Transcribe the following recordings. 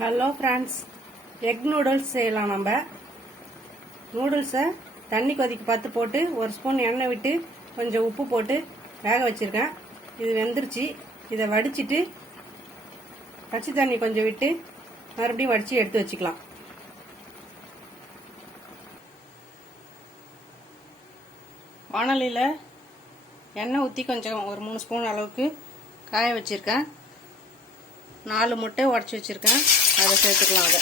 Hello friends egg noodles செய்யலாம் நம்ம. நூடுல்ஸை தண்ணி கொதிக்க பார்த்து போட்டு ஒரு ஸ்பூன் எண்ணெய் விட்டு கொஞ்சம் உப்பு போட்டு வேக வச்சுருக்கேன். இது வெந்துருச்சு. இதை வடிச்சிட்டு பச்சை தண்ணி கொஞ்சம் விட்டு மறுபடியும் வடித்து எடுத்து வச்சுக்கலாம். வானலியில் எண்ணெய் ஊற்றி கொஞ்சம் ஒரு மூணு ஸ்பூன் அளவுக்கு காய வச்சுருக்கேன். நாலு முட்டை உடச்சி வச்சுருக்கேன். அதை சேர்த்துக்கலாம் அதை.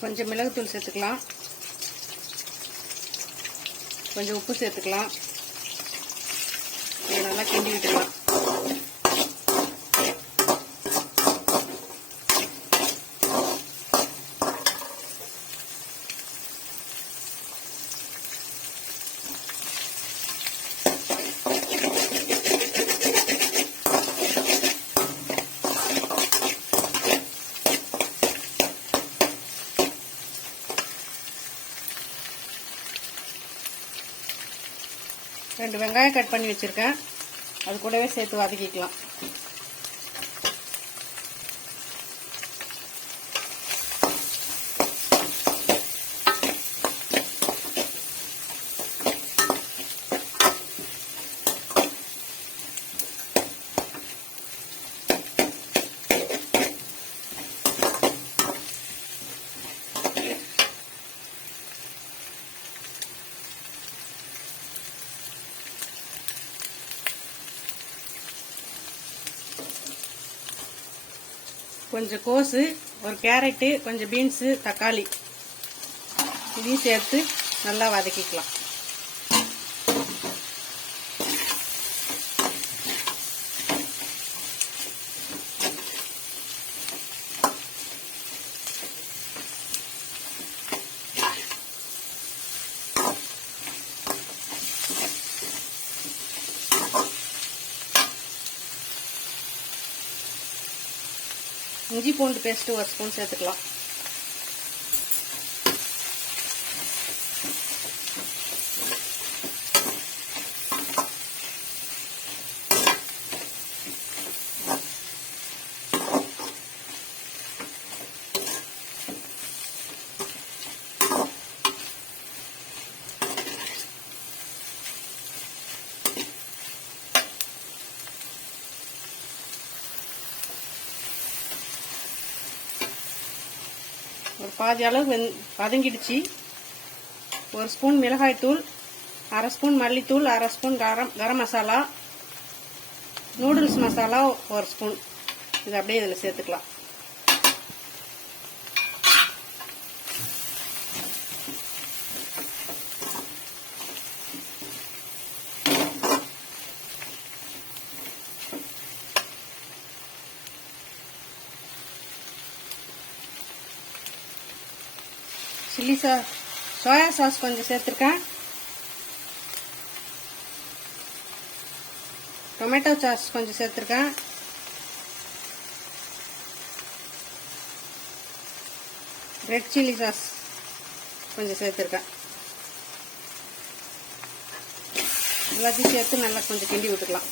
கொஞ்சம் மிளகுத்தூள் சேர்த்துக்கலாம். கொஞ்சம் உப்பு சேர்த்துக்கலாம். இதை நல்லா கிண்டி விட்டுக்கலாம் ரெண்டு வெங்காயம் கட் பண்ணி வச்சுருக்கேன். அது கூடவே சேர்த்து வதக்கிக்கலாம். கொஞ்சம் கோஸு ஒரு கேரட்டு கொஞ்சம் பீன்ஸு தக்காளி. இதையும் சேர்த்து நல்லா வதக்கிக்கலாம். இஞ்சி பூண்டு பேஸ்ட்டு ஒரு ஸ்பூன் சேர்த்துக்கலாம். ஒரு பாதி அளவு வெந் வதங்கிடுச்சு. ஒரு ஸ்பூன் மிளகாய்த்தூள் அரை ஸ்பூன் மல்லித்தூள் அரை ஸ்பூன் கரம் கரம் மசாலா நூடுல்ஸ் மசாலா ஒரு ஸ்பூன். இது அப்படியே இதில் சேர்த்துக்கலாம். சில்லி சா சோயா சாஸ் கொஞ்சம் சேர்த்துருக்கேன் டொமேட்டோ சாஸ் கொஞ்சம் சேர்த்துருக்கேன் ரெட் சில்லி சாஸ் கொஞ்சம் சேர்த்துருக்கேன் எல்லாத்தையும் சேர்த்து நல்லா கொஞ்சம் கிண்டி விட்டுக்கலாம்.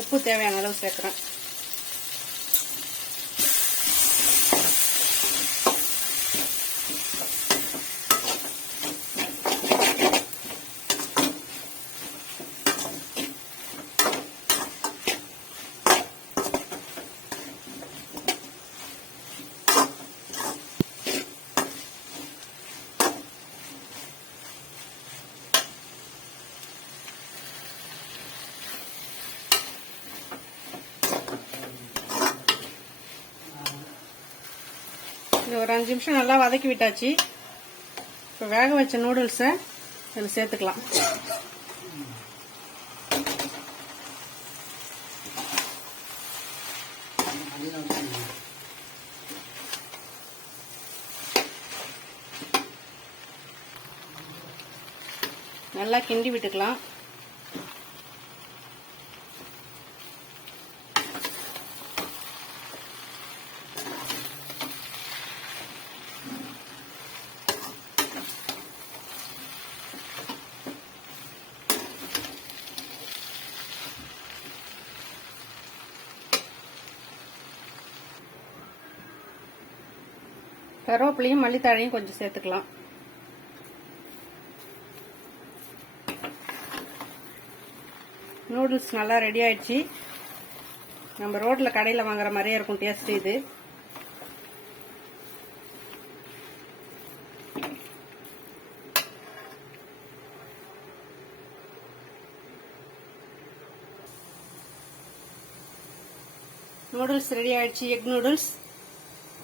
உப்பு தேவையான அளவு சேர்க்குறேன். இது ஒரு அஞ்சு நிமிஷம் நல்லா வதக்கி விட்டாச்சு. இப்போ வேக வச்ச நூடுல்ஸை இதில் சேர்த்துக்கலாம். நல்லா கிண்டி விட்டுக்கலாம். கருவேப்பிலையும் மல்லித்தழையும் கொஞ்சம் சேர்த்துக்கலாம். நூடுல்ஸ் நல்லா ரெடி ஆயிடுச்சு. நம்ம ரோட்டில் கடையில் வாங்குற மாதிரியே இருக்கும் டேஸ்ட் இது. நூடுல்ஸ் ரெடி ஆயிடுச்சு எக் நூடுல்ஸ்